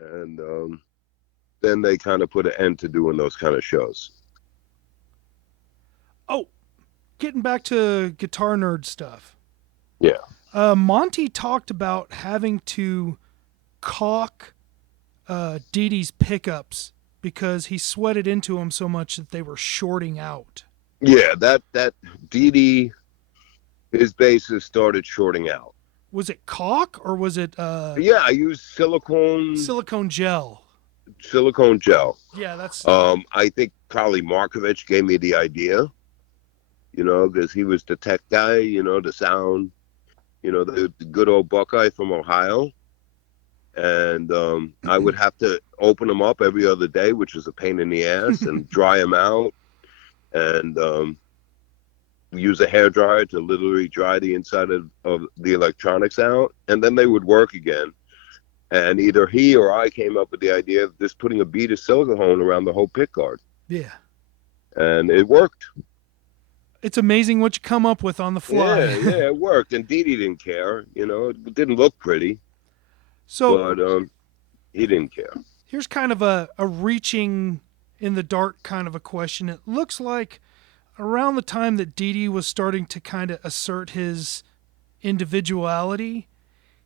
And then they kind of put an end to doing those kind of shows. Oh, getting back to guitar nerd stuff. Yeah. Monty talked about having to caulk Dee Dee's pickups because he sweated into them so much that they were shorting out. Yeah, that Dee Dee, his bases started shorting out. Was it caulk or was it Yeah, I used silicone gel? silicone gel. Yeah, that's I think probably Markovich gave me the idea, because he was the tech guy, the sound, the good old Buckeye from Ohio. And I would have to open them up every other day, which was a pain in the ass, and dry them out, and use a hair dryer to literally dry the inside of the electronics out, and then they would work again. And either he or I came up with the idea of just putting a bead of silicone around the whole pick guard, yeah. and it worked. It's amazing what you come up with on the Yeah, fly. yeah, it worked. And Dee Dee didn't care. It didn't look pretty, So but he didn't care. here's kind of a reaching in the dark kind of a question. It looks like around the time that Dee Dee was starting to kind of assert his individuality,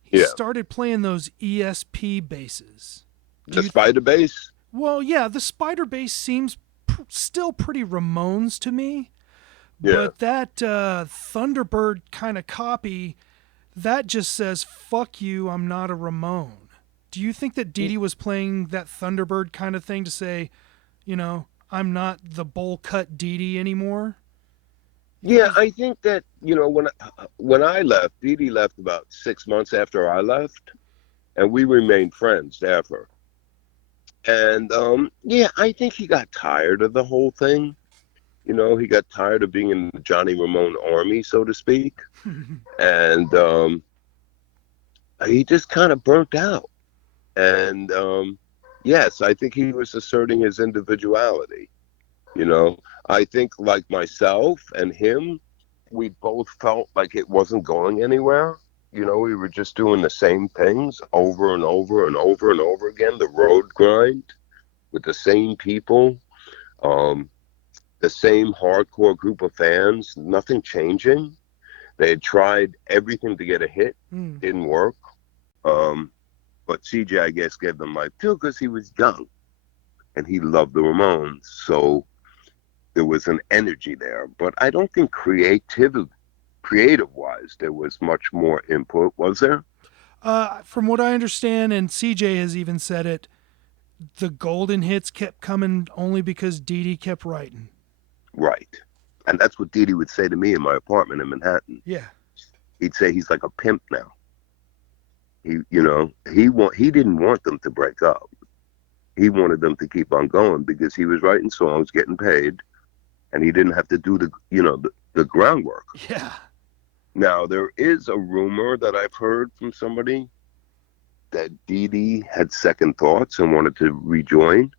he Yeah, started playing those ESP basses. Do the you? spider bass. Well, yeah, the spider bass seems still pretty Ramones to me, Yeah. but that Thunderbird kind of copy that just says "fuck you, I'm not a Ramone." Do you think that Dee Dee was playing that Thunderbird kind of thing to say, I'm not the bowl cut Dee Dee anymore? You think Yeah, it's I think that when I left, Dee Dee left about 6 months after I left, and we remained friends ever. And yeah, I think he got tired of the whole thing. He got tired of being in the Johnny Ramone army, so to speak, and he just kind of burnt out. And yes, I think he was asserting his individuality. You know, I think like myself and him, we both felt like it wasn't going anywhere. We were just doing the same things over and over and over and over again, the road grind with the same people, um, the same hardcore group of fans, nothing changing. They had tried everything to get a hit, Hmm. didn't work. Um, but CJ, I guess, gave them life too because he was young and he loved the Ramones. So there was an energy there. But I don't think creative wise, there was much more input, was there? From what I understand, and CJ has even said it, the golden hits kept coming only because Dee Dee kept writing. Right. And that's what Dee Dee would say to me in my apartment in Manhattan. Yeah. He'd say he's like a pimp now. He didn't want them to break up. He wanted them to keep on going because he was writing songs, getting paid, and he didn't have to do the groundwork. Yeah. Now there is a rumor that I've heard from somebody that Dee Dee had second thoughts and wanted to rejoin,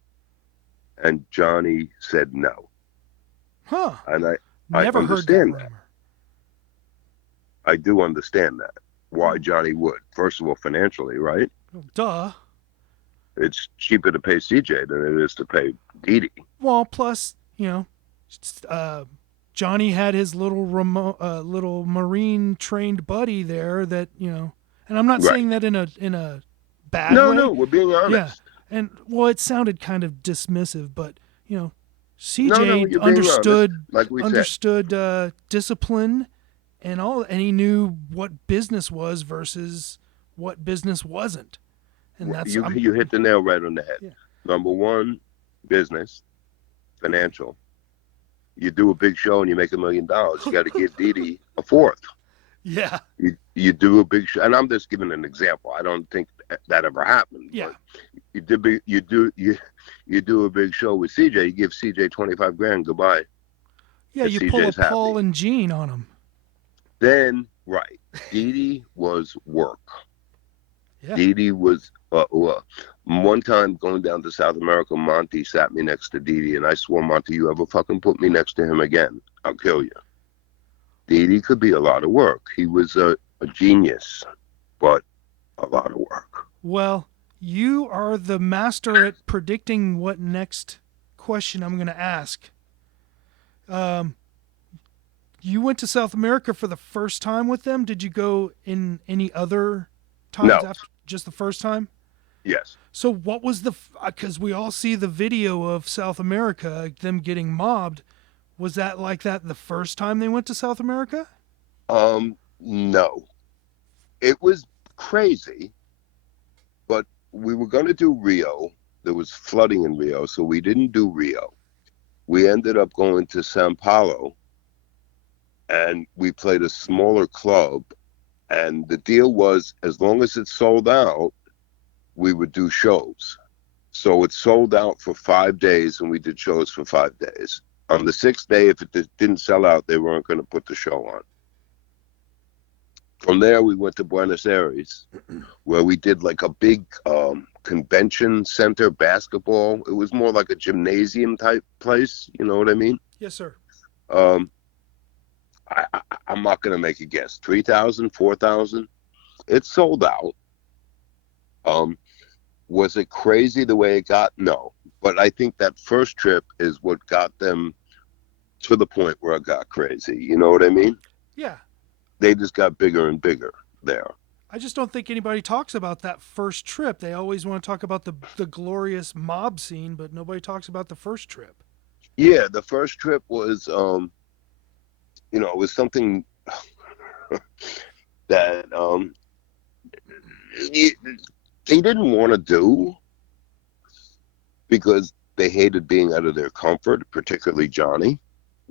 and Johnny said no. Huh. And I Never heard that understand that. rumor. I do understand that. Why Hmm. Johnny would. First of all, financially, right? Well, duh. It's cheaper to pay CJ than it is to pay Dee Dee. Well, plus, uh, Johnny had his little Marine trained buddy there that and I'm not Right. saying that in a bad No, way. no, we're being Yeah, honest. and well, it sounded kind of dismissive, but you know, No, no, CJ you're being honest. understood Like we said, understood discipline and all, and he knew what business was versus what business wasn't, and that's you I'm you hit the nail right on the head. yeah Number one, business, financial. You do a big show and you make $1 million. You got to give Dee Dee a fourth. yeah You do a big show, and I'm just giving an example. I don't think that ever happened, yeah but you do a big show with CJ. You give CJ 25 grand. Goodbye, yeah. and You pull a CJ's Paul happy. and Gene on him. Then right, Dee Dee was work. Yeah. Dee Dee was one time going down to South America. Monty sat me next to Dee Dee, and I swore, Monty, you ever fucking put me next to him again, I'll kill you. Dee Dee could be a lot of work. He was a genius, but a lot of work. Well, You are the master at predicting what next question I'm going to ask. Um, you went to South America for the first time with them. Did you go in any other times No. after just the first time? Yes. So what was the? Because we all see the video of South America, them getting mobbed. Was that like that the first time they went to South America? No. It was crazy, but we were going to do Rio. There was flooding in Rio, so we didn't do Rio. We ended up going to Sao Paulo, and we played a smaller club. And the deal was, as long as it sold out, we would do shows. So it sold out for 5 days, and we did shows for 5 days. On the sixth day, if it didn't sell out, they weren't going to put the show on. From there, we went to Buenos Aires, where we did like a big convention center basketball. It was more like a gymnasium type place. You know what I mean? Yes, sir. Um, I'm not going to make a guess. 3,000, 4,000. It sold out. Um, was it crazy the way it got? No. But I think that first trip is what got them to the point where it got crazy. You know what I mean? Yeah. They just got bigger and bigger there. I just don't think anybody talks about that first trip. They always want to talk about the glorious mob scene, but nobody talks about the first trip. Yeah, the first trip was, it was something that they didn't want to do because they hated being out of their comfort, particularly Johnny.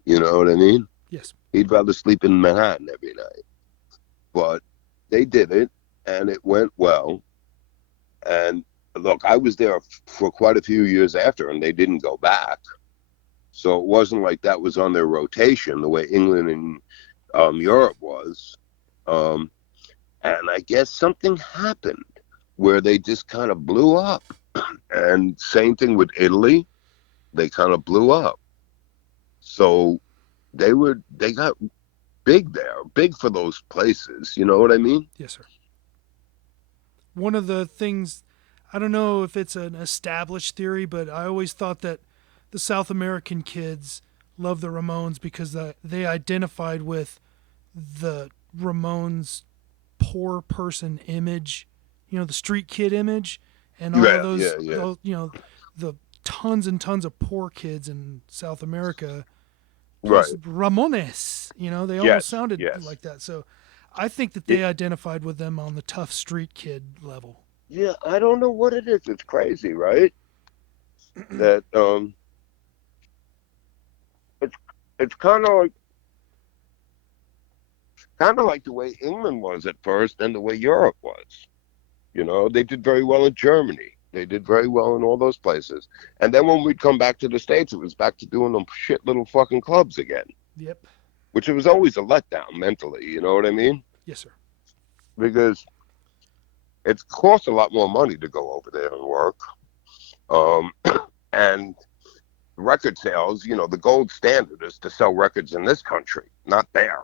You know what I mean? Yes. He'd rather sleep in Manhattan every night. But they did it, and it went well. And look, I was there for quite a few years after, and they didn't go back. So it wasn't like that was on their rotation the way England and Europe was. Um, and I guess something happened where they just kind of blew up. And same thing with Italy, they kind of blew up. So they got big there, big for those places. You know what I mean? Yes, sir. One of the things, I don't know if it's an established theory, but I always thought that the South American kids love the Ramones because they identified with the Ramones poor person image, the street kid image, and all of Yeah, yeah, yeah. those the tons and tons of poor kids in South America. Plus Right. Ramones, they almost Yes, sounded yes. like that. So I think that Yeah, they identified with them on the tough street kid level. yeah, I don't know what it is. It's crazy, right? That it's it's kind of like the way England was at first and the way Europe was. They did very well in Germany. They did very well in all those places. And then when we'd come back to the States, it was back to doing them shit little fucking clubs again, Yep. which it was always a letdown mentally. You know what I mean? Yes, sir. Because it costs a lot more money to go over there and work. Um, and record sales, the gold standard is to sell records in this country, not there.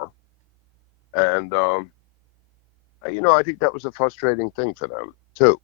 And I think that was a frustrating thing for them too.